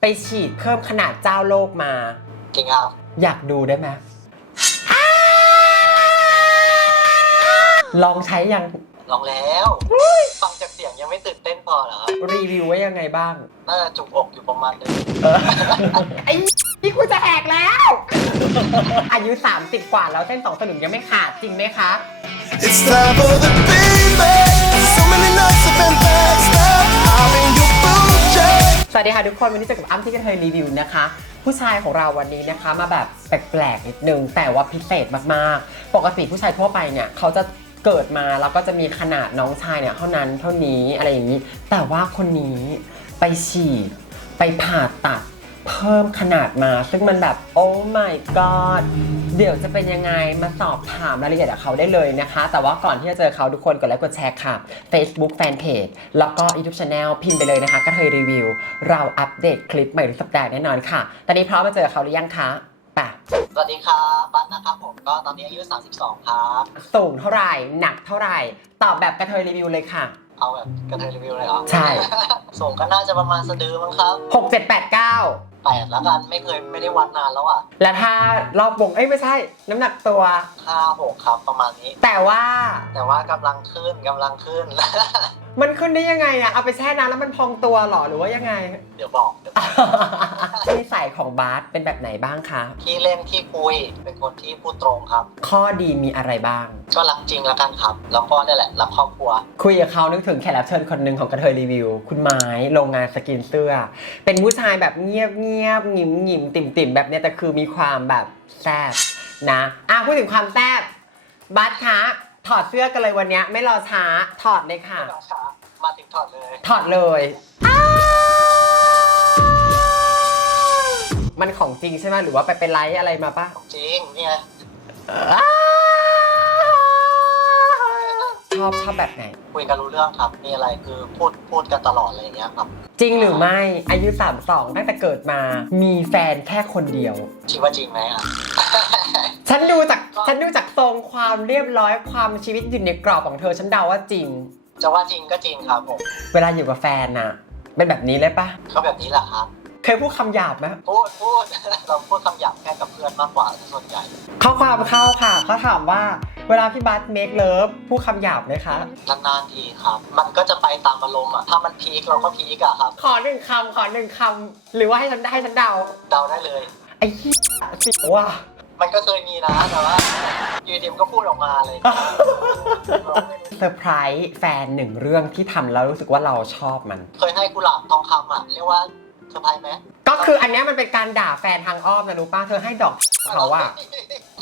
ไปฉีดเพิ่มขนาดเจ้าโลกมา จริงครับอยากดูได้ไหมลองใช้ยังลองแล้ว ฟังจากเสียงยังไม่ตื่นเต้นพอเหรอครับรีวิวไว้ยังไงบ้าง น่าจะจุกอกอยู่ประมาณนึงเออไอ้นี่กูจะแหกแล้ว อายุ 30 กว่าแล้วเส้นสองสลึงยังไม่ขาดจริงไหมคะ It's time for the baby. So many nights have been passed up. I'm สวัสดีค่ะทุกคนวันนี้เจอกับอ้ำที่กระเทยรีวิวนะคะ ผู้ชายของเราวันนี้นะคะมาแบบแปลกๆนิดนึงแต่ว่าพิเศษมากๆ ปกติผู้ชายทั่วไปเนี่ยเขาจะเกิดมาแล้วก็จะมีขนาดน้องชายเนี่ยเท่านั้นเท่านี้อะไรอย่างนี้ แต่ว่าคนนี้ไปฉีดไปผ่าตัด เพิ่มขนาดมา ซึ่งมันแบบโอ้ my god เดี๋ยวจะเป็นยังไงมาสอบถามรายละเอียดกับเขาได้เลยนะคะ แต่ว่าก่อนที่จะเจอเขาทุกคนกดไลค์กดแชร์ค่ะ Facebook Fanpage แล้วก็ YouTube Channel พิมพ์ไปเลยนะคะกระเทยรีวิว เราอัปเดตคลิปใหม่ทุกสัปดาห์แน่นอนค่ะ ตอนนี้พร้อมมาเจอเขาหรือยังคะป่ะสวัสดีครับบัตนะครับผมก็ตอนนี้อายุ 32 ครับสูงเท่าไหร่หนักเท่าไหร่ตอบแบบกระเทยรีวิวเลยค่ะ เอาแบบกระเทยรีวิวเลยเหรอ ใช่ส่งก็น่าจะประมาณสะดือมั้งครับ 6 7 8 9 แปดแล้วกันไม่เคยไม่ได้วัดนานแล้วอะแล้วถ้ารอบวงเอ้ยไม่ใช่ น้ำหนักตัว ห้าหกครับประมาณนี้ แต่ว่าแต่ว่ากำลังขึ้นกำลังขึ้น มันขึ้นได้ยังไงอะเอาไปแช่น้ำแล้วมันพองตัวเหรอหรือว่ายังไง เดี๋ยวบอกเดี๋ยวบอกนิสัยของบาสเป็นแบบไหนบ้างคะที่เล่นที่คุยเป็นคนที่พูดตรงครับ ข้อดีมีอะไรบ้าง ก็รักจริงแล้วกันครับแล้วก็นี่แหละรักครอบครัว คุยกับเขานึกถึงแขกรับเชิญคนหนึ่งของกระเทยรีวิว คุณไม้โรงงานสกินเสื้อ เป็นผู้ชายแบบเงียบเงียบๆหงิมหงิมติ่มติ่มๆแบบเนี้ยแต่คือมีความแบบแซบนะอะพูดถึงความแซบบัสคะถอดเสื้อกันเลยวันเนี้ยไม่รอช้าถอดเลยค่ะไม่ต้องช้ามาถึงถอดเลย ถอดเลยมันของจริงใช่ไหมหรือว่าไปเป็นไลฟ์อะไรมาปะจริงนี่ไงชอบชอบแบบไหน คุยกันรู้เรื่องครับ มีอะไรคือพูดพูดกันตลอดอะไรอย่างเงี้ยครับ จริงหรือไม่อายุ 32 ตั้งแต่เกิดมา มีแฟนแค่คนเดียว คิดว่าจริงไหมอะ ฉันดูจากฉันดูจากทรงความเรียบร้อยความชีวิตอยู่ในกรอบของเธอฉันเดาว่าจริง จะว่าจริงก็จริงครับผม เวลาอยู่กับแฟนน่ะ เป็นแบบนี้เลยปะก็แบบนี้แหละครับ เคยพูดคำหยาบไหมพูดพูด เราพูดคำหยาบแค่กับเพื่อนมากกว่าส่วนใหญ่ ข้อความเข้าค่ะเขาถามว่า เวลาพี่บัสเมคเลิฟพูดคำหยาบไหมคะ นานๆทีครับ มันก็จะไปตามอารมณ์อะ ถ้ามันพีคเราก็พีคอะครับ ขอหนึ่งคำขอหนึ่งคำหรือว่าให้ฉันให้ฉันเดา เดาได้เลย ไอ้เหี้ยสิว่า มันก็เคยมีนะแต่ว่าอยูดีมก็พูดออกมาเลย เซอร์ไพรส์แฟนหนึ่งเรื่องที่ทำแล้วรู้สึกว่าเราชอบมัน เคยให้กุหลาบทองคำอะ เรียกว่า เซอร์ไพรส์ไหมก็คืออันเนี้ยมันเป็นการด่าแฟนทางอ้อมนะรู้ป่ะเธอให้ดอกเขาอะ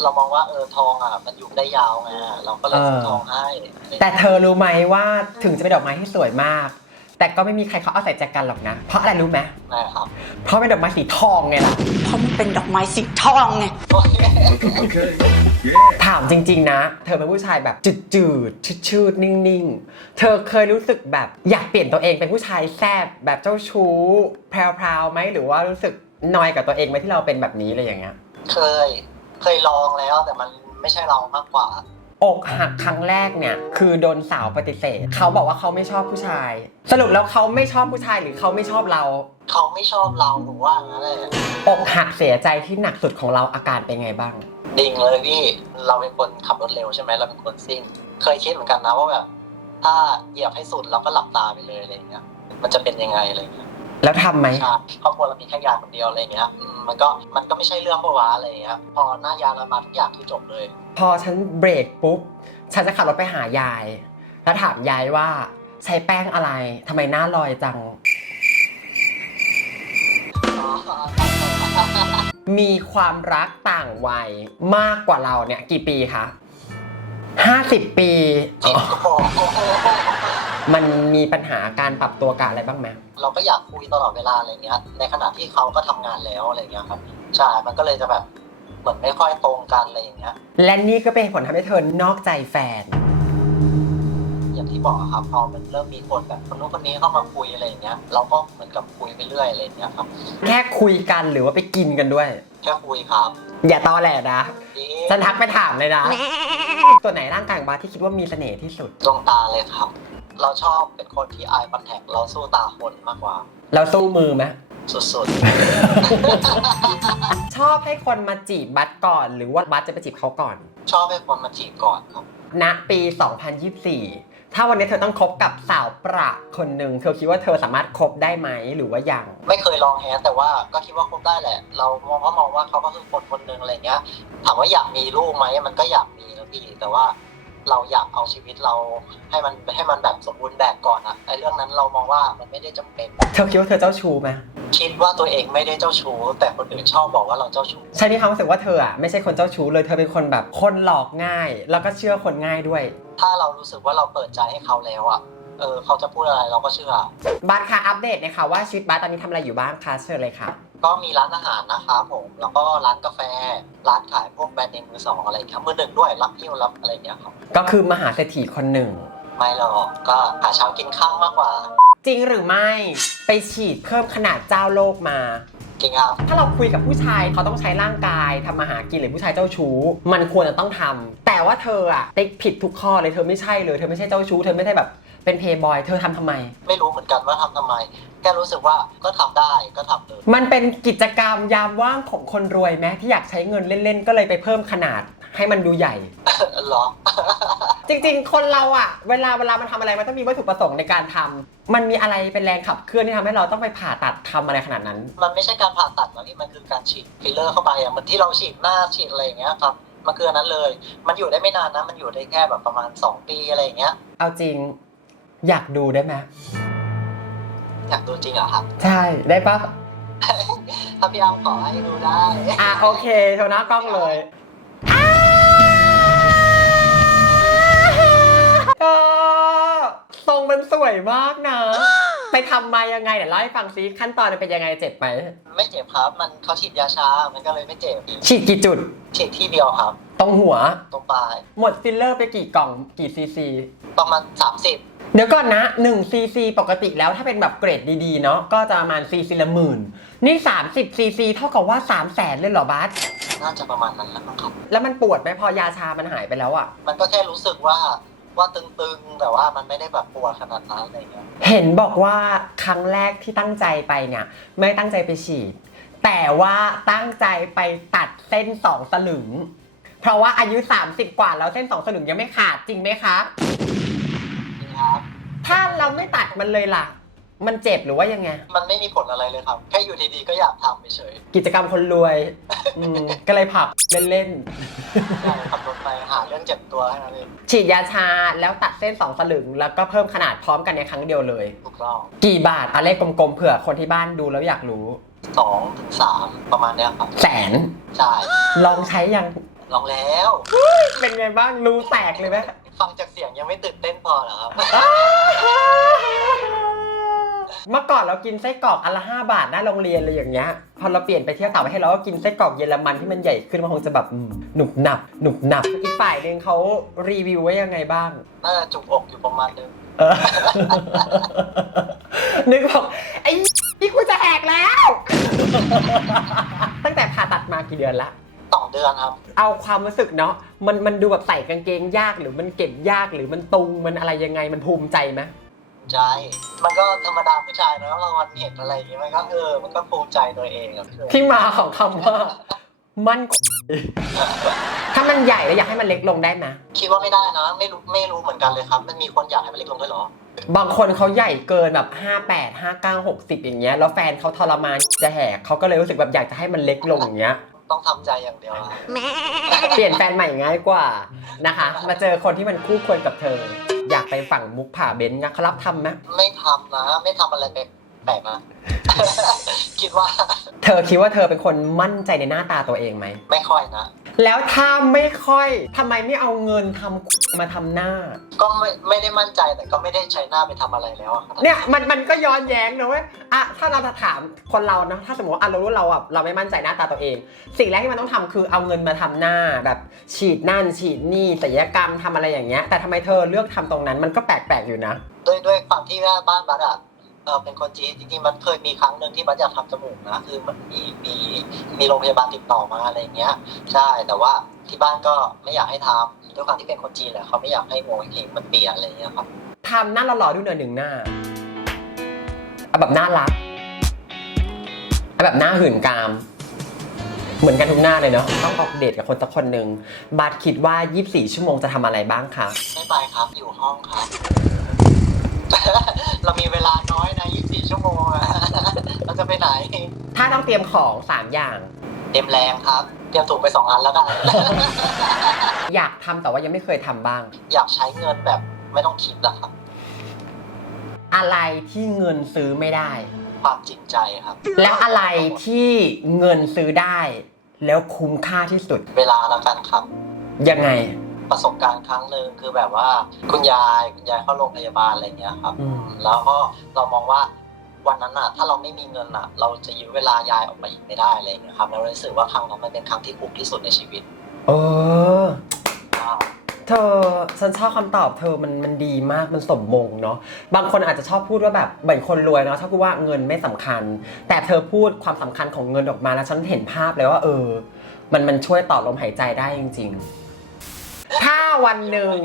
เรามองว่าเออทองอะมันอยู่ได้ยาวไงเราก็เลยซื้อเออทองให้ แต่เธอรู้ไหมว่าถึงจะเป็นดอกไม้ที่สวยมาก แต่ก็ไม่มีใครเขาเอาใส่ใจกันหรอกนะ เพราะอะไรรู้ไหมนะครับเพราะเป็นดอกไม้สีทองไงล่ะ เพราะมันเป็นดอกไม้สีทองไงโอเคถามจริง ๆ นะ เธอเป็นผู้ชายแบบจืดๆชืดๆนิ่ง ๆ เธอเคยรู้สึกแบบอยากเปลี่ยนตัวเองเป็นผู้ชายแซบแบบเจ้าชู้ แพรวๆไหมหรือว่ารู้สึกนอยกับตัวเองไหมที่เราเป็นแบบนี้เลยอย่างเงี้ย เคย เคยลองแล้วแต่มันไม่ใช่เรามากกว่า อกหักครั้งแรกเนี่ยคือโดนสาวปฏิเสธ เขาบอกว่าเขาไม่ชอบผู้ชาย สรุปแล้วเขาไม่ชอบผู้ชายหรือเขาไม่ชอบเรา เขาไม่ชอบเราหรือว่างั้นเลยอกหักเสียใจที่หนักสุดของเราอาการเป็นไงบ้าง ดิ่งเลยพี่เราเป็นคนขับรถเร็วใช่ไหมเราเป็นคนซิ่ง เคยคิดเหมือนกันนะว่าแบบถ้าเหยียบให้สุดเราก็หลับตาไปเลยอะไรอย่างเงี้ยมันจะเป็นยังไงอะไรอย่างเงี้ย แล้วทำไหมใช่ครอบครัวเรามีแค่ยายคนเดียวอะไรอย่างเงี้ยอืมมันก็มันก็ไม่ใช่เรื่องปะวะอะไรอย่างเงี้ยพอหน้ายามันมาทุกอย่างคือจบเลย พอฉันเบรกปุ๊บ ฉันจะขับรถไปหายาย แล้วถามยายว่าใช้แป้งอะไรทำไมหน้าลอยจัง มีความรักต่างวัยมากกว่าเราเนี่ย กี่ปีคะ50ปีเจ็บโอ้โห มันมีปัญหาการปรับตัวกับอะไรบ้างไหมเราก็อยากคุยตลอดเวลาอะไรเงี้ย ในขณะที่เขาก็ทำงานแล้วอะไรเงี้ยครับใช่ มันก็เลยจะแบบเหมือนไม่ค่อยตรงกันอะไรอย่างเงี้ย และนี่ก็เป็นเหตุผลทำให้เธอนอกใจแฟน อย่างที่บอกอะครับพอมันเริ่มมีคนแบบคนนู้นคนนี้เข้ามาคุยอะไรอย่างเงี้ย เราก็เหมือนกับคุยไปเรื่อยอะไรอย่างเงี้ยครับแค่คุยกันหรือว่าไปกินกันด้วย แค่คุยครับอย่าตอแหลนะดีฉันทักไปถามเลยนะ ตัวไหนร่างกายของบาสที่คิดว่ามีเสน่ห์ที่สุด ดวงตาเลยครับ เราชอบเป็นคนที่ eye contact เราสู้ตาคนมากกว่า เราสู้มือไหมสุดชอบให้คนมาจีบบัสก่อน หรือว่าบัสจะไปจีบเขาก่อน ๆ ชอบให้คนมาจีบก่อนครับ ณปี 2024 ถ้าวันนี้เธอต้องคบกับสาวประคนหนึ่งเธอคิดว่าเธอสามารถคบได้ไหมหรือว่ายัง ไม่เคยลองแฮะแต่ว่าก็คิดว่าคบได้แหละ เรามองก็มองว่าเขาก็คือคนคนหนึ่งอะไรเงี้ยถามว่าอยากมีลูกไหมมันก็อยากมีนะพี่แต่ว่า เราอยากเอาชีวิตเราให้มันให้มันแบบสมบูรณ์แบบก่อนอะไอ้เรื่องนั้นเรามองว่ามันไม่ได้จำเป็น เธอคิดว่าเธอเจ้าชู้ไหมคิดว่าตัวเองไม่ได้เจ้าชู้แต่คนอื่นชอบบอกว่าเราเจ้าชู้ฉันมีความรู้สึกว่าเธออะไม่ใช่คนเจ้าชู้เลยเธอเป็นคนแบบคนหลอกง่าย แล้วก็เชื่อคนง่ายด้วย ถ้าเรารู้สึกว่าเราเปิดใจให้เขาแล้วอะเออเขาจะพูดอะไรเราก็เชื่อบัสค่ะอัปเดตนะคะว่าชีวิตบัสตอนนี้ทำอะไรอยู่บ้างคะเชิญเลยค่ะ ก็มีร้านอาหารนะครับผม แล้วก็ร้านกาแฟ ร้านขายพวกแบรนด์เนมมือสองอะไรครับมือหนึ่งด้วยรับยิ้วรับอะไรอย่างเงี้ยครับ ก็คือมหาเศรษฐีคนหนึ่ง ไม่หรอกก็หาเช้ากินข้าวมากกว่า จริงหรือไม่ไปฉีดเพิ่มขนาดเจ้าโลกมา จริงครับ ถ้าเราคุยกับผู้ชายเขาต้องใช้ร่างกายทำมาหากินหรือผู้ชายเจ้าชู้ มันควรจะต้องทำแต่ว่าเธออะติ๊กผิดทุกข้อเลยเธอไม่ใช่เลย เธอไม่ใช่เจ้าชู้เธอไม่ได้แบบ เป็นเพย์บอยเธอทำทำไม ไม่รู้เหมือนกันว่าทำทำไม แค่รู้สึกว่าก็ทำได้ก็ทำเลย มันเป็นกิจกรรมยามว่างของคนรวยไหมที่อยากใช้เงินเล่น ๆ ก็เลยไปเพิ่มขนาดให้มันดูใหญ่ เหรอ จริง ๆ คนเราอะเวลาเวลามันทำอะไรมันต้องมีวัตถุประสงค์ในการทำมันมีอะไรเป็นแรงขับเคลื่อนที่ทำให้เราต้องไปผ่าตัดทำอะไรขนาดนั้น มันไม่ใช่การผ่าตัดนะพี่มันคือการฉีดฟิลเลอร์เข้าไปอะเหมือนที่เราฉีดหน้าฉีดอะไรอย่างเงี้ยครับมันคืออันนั้นเลย มันอยู่ได้ไม่นานนะ มันอยู่ได้แค่แบบประมาณ 2 ปีอะไรอย่างเงี้ย เอาจริง อยากดูได้ไหมอยากดูจริงเหรอครับ ใช่ได้ปะถ้าพี่อ้ำขอให้ดูได้ อะโอเคโชว์หน้ากล้องเลยเออทรงมันสวยมากนะ ไปทำมายังไงเดี๋ยวเล่าให้ฟังซิขั้นตอนมันเป็นยังไงเจ็บไหมไม่เจ็บครับ มันเขาฉีดยาชา มันก็เลยไม่เจ็บ ฉีดกี่จุด ฉีดที่เดียวครับ ตรงหัว ตรงปลาย หมดฟิลเลอร์ไปกี่กล่องกี่ซีซี ประมาณ30 เดี๋ยวก่อนนะ1ซีซีปกติแล้วถ้าเป็นแบบเกรดดีๆ เนาะก็จะประมาณซีซีละหมื่น นี่ 30ซีซีเท่ากับว่า 3 0 0แสนเลยเหรอบาสน่าจะประมาณนั้นแหละมั้งครับ แล้วมันปวดไหมพอยาชามันหายไปแล้วอะมันก็แค่รู้สึกว่าว่าตึงๆ แต่ว่ามันไม่ได้แบบปวดขนาดนั้นอะไรเงี้ย เห็นบอกว่าครั้งแรกที่ตั้งใจไปเนี่ย ไม่ได้ตั้งใจไปฉีด แต่ว่าตั้งใจไปตัดเส้นสองสลึง เพราะว่าอายุ 30 กว่าแล้วเส้นสองสลึงยังไม่ขาดจริงไหมคะนี่ครับ ถ้าเราไม่ตัดมันเลยล่ะ มันเจ็บหรือว่ายังไง มันไม่มีผลอะไรเลยครับ แค่อยู่ดีๆก็อยากทำเฉยกิจกรรมคนรวยอืมก็เลยผับเล่นๆใช่ขับรถไปหาเรื่องเจ็บตัวแค่นั้นเองๆฉีดยาชาแล้วตัดเส้นสองสลึง แล้วก็เพิ่มขนาดพร้อมกันในครั้งเดียวเลย ถูกต้องกี่บาทอะเลขกลมๆเผื่อคนที่บ้านดูแล้วอยากรู้ สองถึงสามประมาณเนี้ยครับแสนใช่ลองใช้ยังลองแล้ว เป็นไงบ้างรูแตกเลยไหม ฟังจากเสียงยังไม่ตื่นเต้นพอเหรอครับ เมื่อก่อนเรากินไส้กรอกอันละห้าบาทหน้าโรงเรียนเลยอย่างเงี้ย พอเราเปลี่ยนไปเที่ยวต่างประเทศเราก็กินไส้กรอกเยอรมันที่มันใหญ่ขึ้นมันคงจะแบบอืมหนุบหนับหนุบหนับ อีกฝ่ายหนึ่งเขารีวิวไว้ยังไงบ้าง น่าจะจุกอกอยู่ประมาณนึง เออ นึกบอกไอ้นี่กูจะแหกแล้ว ตั้งแต่ผ่าตัดมากี่เดือนละ สองเดือนครับ เอาความรู้สึกเนาะมันมันดูแบบใส่กางเกงยากหรือมันเก็บยากหรือมันตุงมันอะไรยังไงมันภูมิใจไหมใจมันก็ธรรมดาผู้ชายนะเราวันเห็นอะไรอย่างเงี้ยมันก็เออ มันก็ภูมิใจตัวเองครับที่มาของคำว่า มัน ถ้ามันใหญ่แล้วอยากให้มันเล็กลงได้ไหมคิดว่าไม่ได้นะ ไม่รู้ไม่รู้เหมือนกันเลยครับ มันมีคนอยากให้มันเล็กลงด้วยเหรอ บางคนเขาใหญ่เกินแบบ58 59 60 อย่างเงี้ย แล้วแฟนเขาทรมานจะแหกเขาก็เลยรู้สึกแบบอยากจะให้มันเล็กลงอย่างเงี้ย ต้องทำใจอย่างเดียวอะเปลี่ยนแฟนใหม่ง่ายกว่านะคะ มาเจอคนที่มันคู่ควรกับเธอ อยากไปฝั่งมุกผ่าเบนซ์นะเขารับทำไหมไม่ทำนะ ไม่ทำอะไรแปลกๆนะ คิดว่าเธอคิดว่าเธอเป็นคนมั่นใจในหน้าตาตัวเองไหม ไม่ค่อยนะ แล้วถ้าไม่ค่อยทำไมไม่เอาเงินทำมาทำหน้า ก็ไม่ไม่ได้มั่นใจแต่ก็ไม่ได้ใช้หน้าไปทำอะไรแล้วอะครับเนี่ยมันมันก็ย้อนแย้งนะเว้ยอะถ้าเราจะถามคนเรานะถ้าสมมติว่าอะเรารู้เราอะเราไม่มั่นใจหน้าตาตัวเอง สิ่งแรกที่มันต้องทำคือเอาเงินมาทำหน้าแบบฉีดนั่นฉีดนี่ศัลยกรรมทำอะไรอย่างเงี้ย แต่ทำไมเธอเลือกทำตรงนั้นมันก็แปลกๆอยู่นะ ด้วยด้วยความที่ว่าบ้านบัสอะ เออเป็นคนจีนจริงๆมันเคยมีครั้งหนึ่งที่บัสอยากทำจมูกนะคือมันมีมีมีโรงพยาบาลติดต่อมาอะไรอย่างเงี้ย ใช่แต่ว่าที่บ้านก็ไม่อยากให้ทำด้วยความที่เป็นคนจีนแหละเขาไม่อยากให้โงเฮงมันเปลี่ยนอะไรอย่างเงี้ยครับทำหน้าหล่อๆด้วยเนินหนึ่งหน้าเอาแบบน่ารักแบบหน้าหื่นกาม เหมือนกันทุกหน้าเลยเนาะต้องออกเดทกับคนสักคนหนึ่งบัสคิดว่า 24 ชั่วโมงจะทำอะไรบ้างคะไม่ไปครับอยู่ห้องครับ เรามีเวลาน้อยนะ24 ชั่วโมงอะเราจะไปไหน ถ้าต้องเตรียมของ3อย่าง เตรียมแรงครับ เตรียมถุงไปสองอันแล้วกัน อยากทำแต่ว่ายังไม่เคยทำบ้าง อยากใช้เงินแบบไม่ต้องคิดอะครับ อะไรที่เงินซื้อไม่ได้ ความจริงใจครับ แล้วอะไรที่เงินซื้อได้ แล้วคุ้มค่าที่สุด เวลาแล้วกันครับ ยังไง ประสบการณ์ครั้งหนึ่งคือแบบว่าคุณยายคุณยายเข้าโรงพยาบาลอะไรเงี้ยครับอืมแล้วก็เรามองว่าวันนั้นอะถ้าเราไม่มีเงินอะเราจะยื้อเวลายายออกมาอีกไม่ได้อะไรเงี้ยครับเรารู้สึกว่าครั้งนั้นมันเป็นครั้งที่คุ้มที่สุดในชีวิตเออว้าวเธอฉันชอบคำตอบเธอมันมันดีมากมันสมมงเนาะบางคนอาจจะชอบพูดว่าแบบเหมือนคนรวยเนาะชอบพูดว่าเงินไม่สำคัญ แต่เธอพูดความสำคัญของเงินออกมาแล้วฉันเห็นภาพเลยว่าเออ มันมันช่วยต่อลมหายใจได้จริง ๆ ถ้าวันหนึ่ง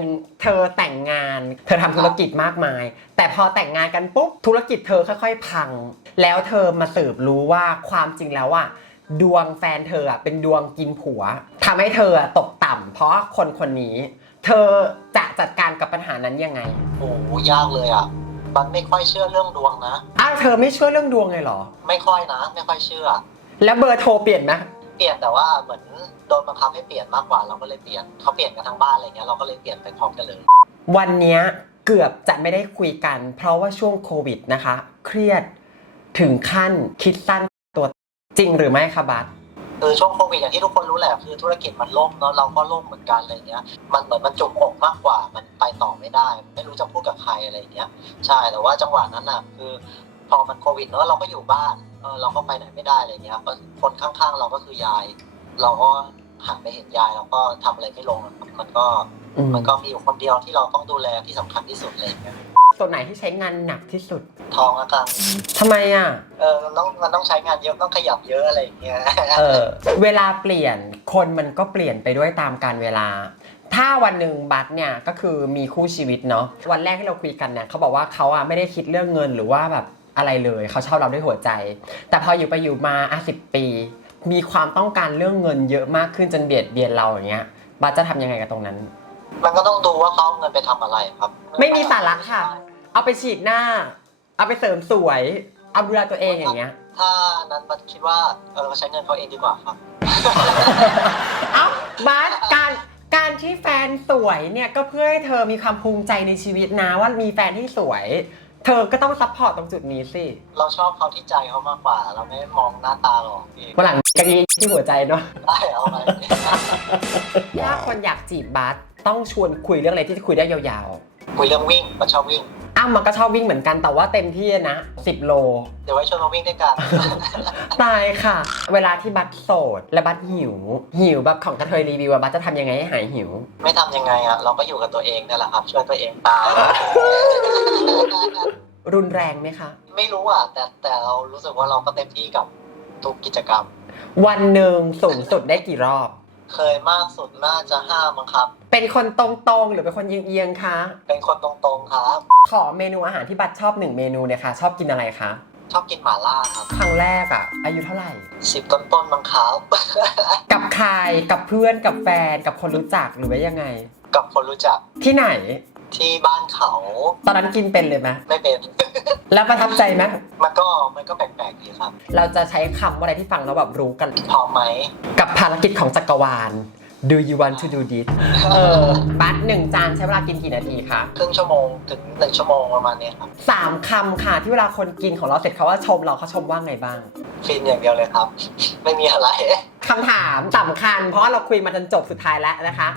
เธอแต่งงาน เธอทำธุรกิจมากมาย แต่พอแต่งงานกันปุ๊บธุรกิจเธอค่อยๆ พัง แล้วเธอมาสืบรู้ว่าความจริงแล้วอะดวงแฟนเธออะเป็นดวงกินผัวทำให้เธออะตกต่ำเพราะคนคนนี้ เธอจะจัดการกับปัญหานั้นยังไง โอ้โหยากเลยอะมันไม่ค่อยเชื่อเรื่องดวงนะ อ้าวเธอไม่เชื่อเรื่องดวงเลยเหรอ ไม่ค่อยนะ ไม่ค่อยเชื่อ แล้วเบอร์โทรเปลี่ยนไหมเปลี่ยนแต่ว่าเหมือนโดนบังคับให้เปลี่ยนมากกว่าเราก็เลยเปลี่ยนเขาเปลี่ยนกันทั้งบ้านอะไรเงี้ยเราก็เลยเปลี่ยนไปพร้อมกันเลย วันเนี้ยเกือบจะไม่ได้คุยกัน เพราะว่าช่วงโควิดนะคะ เครียดถึงขั้นคิดสั้นตัวจริงหรือไม่คะบัสคือช่วงโควิดอย่างที่ทุกคนรู้แหละคือธุรกิจมันล่มเนาะเราก็ล่มเหมือนกันอะไรเงี้ย มันเหมือนมันจุกอกมากกว่ามันไปต่อไม่ได้ ไม่รู้จะพูดกับใครอะไรเงี้ยใช่แต่ว่าจังหวะนั้นอะคือ พอมันโควิดเนาะเราก็อยู่บ้านเออเราก็ไปไหนไม่ได้อะไรเงี้ยก็คนข้างๆเราก็คือยาย เราก็ หันไปเห็นยายแล้วก็ทำอะไรไม่ลงอะมันก็อืมมันก็มีอยู่คนเดียวที่เราต้องดูแลที่สำคัญที่สุดเลยเงี้ยตัวไหนที่ใช้งานหนักที่สุดทองละกันทำไมอะเออมันต้องมันต้องใช้งานเยอะต้องขยับเยอะอะไรอย่างเงี้ยเออเวลาเปลี่ยนคนมันก็เปลี่ยนไปด้วยตามการเวลา ถ้าวันหนึ่งบัสเนี่ยก็คือมีคู่ชีวิตเนาะวันแรกที่เราคุยกันเนี่ยเขาบอกว่าเขาอะไม่ได้คิดเรื่องเงินหรือว่าแบบอะไรเลยเขาชอบเราด้วยหัวใจ แต่พออยู่ไปอยู่มาอะสิปี มีความต้องการเรื่องเงินเยอะมากขึ้นจนเบียดเบียนเราอย่างเงี้ยบัสจะทำยังไงกับตรงนั้น มันก็ต้องดูว่าเขาเอาเงินไปทำอะไรครับไม่มีสาระค่ะ เอาไปฉีดหน้า เอาไปเสริมสวย เอาดูแลตัวเองอย่างเงี้ย ถ้านั้นมันคิดว่าเออใช้เงินเขาเองดีกว่าครับ เอ้าบาสการการที่แฟนสวยเนี่ยก็เพื่อให้เธอมีความภูมิใจในชีวิตนะว่ามีแฟนที่สวย เธอก็ต้องซัพพอร์ตตรงจุดนี้สิเราชอบเขาที่ใจเขามากกว่า เราไม่มองหน้าตาหรอกพี่วันหลังกันนี้ที่หัวใจเนาะได้เอาไปถ้าคนอยากจีบบาสต้องชวนคุยเรื่องอะไรที่จะคุยได้ยาวคุยเรื่องวิ่งก็ชอบวิ่งๆ อ้าวมันก็ชอบวิ่งเหมือนกันแต่ว่าเต็มที่นะ10 โล เดี๋ยวไว้ชวนมาวิ่งด้วยกัน ตายค่ะ เวลาที่บัสโสดและบัสหิว หิวแบบของกระเทยรีวิวอะบัสจะทำยังไงให้หายหิว ไม่ทำยังไงอะ เราก็อยู่กับตัวเองนี่แหละครับช่วยตัวเองตายรุนแรงไหมคะ ไม่รู้อะ แต่แต่เรารู้สึกว่าเราก็เต็มที่กับทุกกิจกรรม วันหนึ่งสูงสุดได้กี่รอบ เคยมากสุดน่าจะห้ามั้งครับ เป็นคนตรงๆ หรือเป็นคนเอียงๆคะเป็นคนตรงๆครับ ขอเมนูอาหารที่บัตรชอบหนึ่งเมนูเนี่ยค่ะ ชอบกินอะไรคะชอบกินหม่าล่าครับครั้งแรกอะอายุเท่าไหร่สิบต้นๆมั้งครับ กับใครกับเพื่อนกับแฟนกับคนรู้จักหรือว่ายังไง กับคนรู้จักที่ไหน ที่บ้านเขา ตอนนั้นกินเป็นเลยไหมไม่เป็น แล้วประทับใจไหมมันก็มันก็แปลกๆดีครับ เราจะใช้คำว่าอะไรที่ฟังแล้วแบบรู้กันพร้อมไหม กับภารกิจของจักรวาล Do you want to do this เออบัตรหนึ่งจานใช้เวลากินกี่นาทีคะครึ่งชั่วโมงถึงหนึ่งชั่วโมงประมาณนี้ครับสามคำค่ะที่เวลาคนกินของเราเสร็จเขาว่าชมเราเขาชมว่าไงบ้าง ฟินอย่างเดียวเลยครับ ไม่มีอะไรคำถามสำคัญ เพราะว่าเราคุยมาจนจบสุดท้ายแล้วนะคะ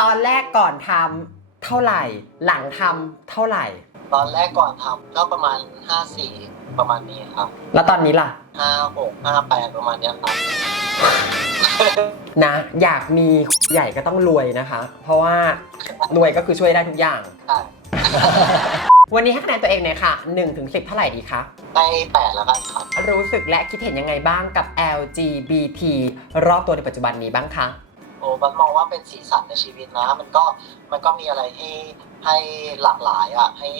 ตอนแรกก่อนทำ เท่าไหร่ หลังทำเท่าไหร่ ตอนแรกก่อนทำก็ประมาณห้าสี่ประมาณนี้ครับ แล้วตอนนี้ล่ะห้าหกห้าแปดประมาณเนี้ยครับ นะ อยากมีใหญ่ก็ต้องรวยนะคะ เพราะว่ารวยก็คือช่วยได้ทุกอย่าง ใช่วันนี้ให้คะแนนตัวเองหน่อยค่ะ1ถึง10 เท่าไหร่ดีคะให้แปดแล้วกันครับ รู้สึกและคิดเห็นยังไงบ้างกับ LGBT รอบตัวในปัจจุบันนี้บ้างคะ โอ้มันมองว่าเป็นสีสันในชีวิตนะ มันก็มันก็มีอะไรให้ให้หลากหลายอะ ให้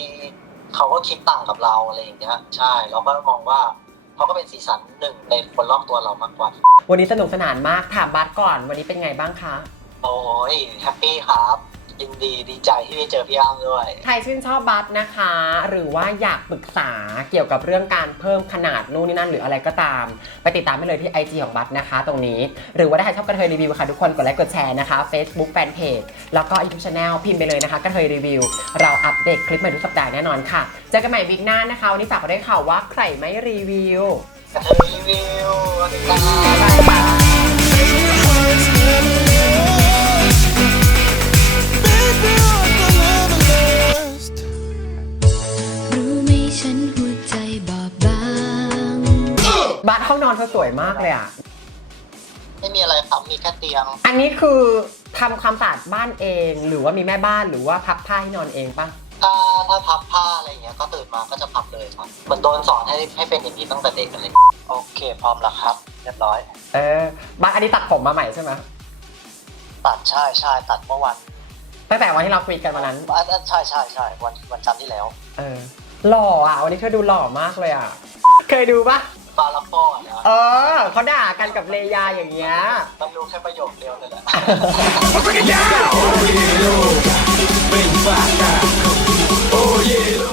เขาก็คิดต่างกับเราอะไรอย่างเงี้ย ใช่เราก็มองว่าพเขาก็เป็นสีสันหนึ่งในคนรอบตัวเรามากกว่า วันนี้สนุกสนานมากถามบัสก่อน วันนี้เป็นไงบ้างคะ โอ้ยแฮปปี้ครับ ยินดีดีใจที่ได้เจอพี่อ้ำด้วย ใครชื่นชอบบัสนะคะ หรือว่าอยากปรึกษาเกี่ยวกับเรื่องการเพิ่มขนาดนู่นนี่นั่นหรืออะไรก็ตาม ไปติดตามได้เลยที่ IG ของบัสนะคะ ตรงนี้ หรือว่าถ้าใครชอบกระเทยรีวิวค่ะทุกคนกดไลค์กดแชร์นะคะ Facebook Fanpage แล้วก็ YouTube Channel พิมพ์ไปเลยนะคะกระเทยรีวิว เราอัปเดตคลิปใหม่ทุกสัปดาห์แน่นอนค่ะ เจอกันใหม่วิกหน้านะคะวันนี้ฝากไว้ด้วยค่ะว่าใครไม่รีวิวกระเทยรีวิวสวัสดีครับ บัสห้องนอนเธอสวยมากเลยอะ ไม่มีอะไรครับมีแค่เตียง อันนี้คือทำความสะอาดบ้านเอง หรือว่ามีแม่บ้านหรือว่าพับผ้าให้นอนเองปะถ้าถ้าพับผ้าอะไรอย่างเงี้ยก็ตื่นมาก็จะพับเลยครับเหมันโดนสอนให้ให้เป็นอย่างนี้ตั้งแต่เด็กเลยโอเค พร้อมแล้วครับ เรียบร้อย เออบัสอันนี้ตัดผมมาใหม่ใช่ไหมตัดใช่ใช่ตัดเมื่อวันตั้งแต่วันที่เราคุยกันวันนั้น อะอะใช่ใช่ใช่วันวันจันทร์ที่แล้ว เออหล่ออะ วันนี้เธอดูหล่อมากเลยอะ เคยดูปะ บาลาฟอนเออเขาด่ากันกับเลยาอย่างเงี้ย มันรู้แค่ประโยคเดียวเลยแหละ Oh yeah, look,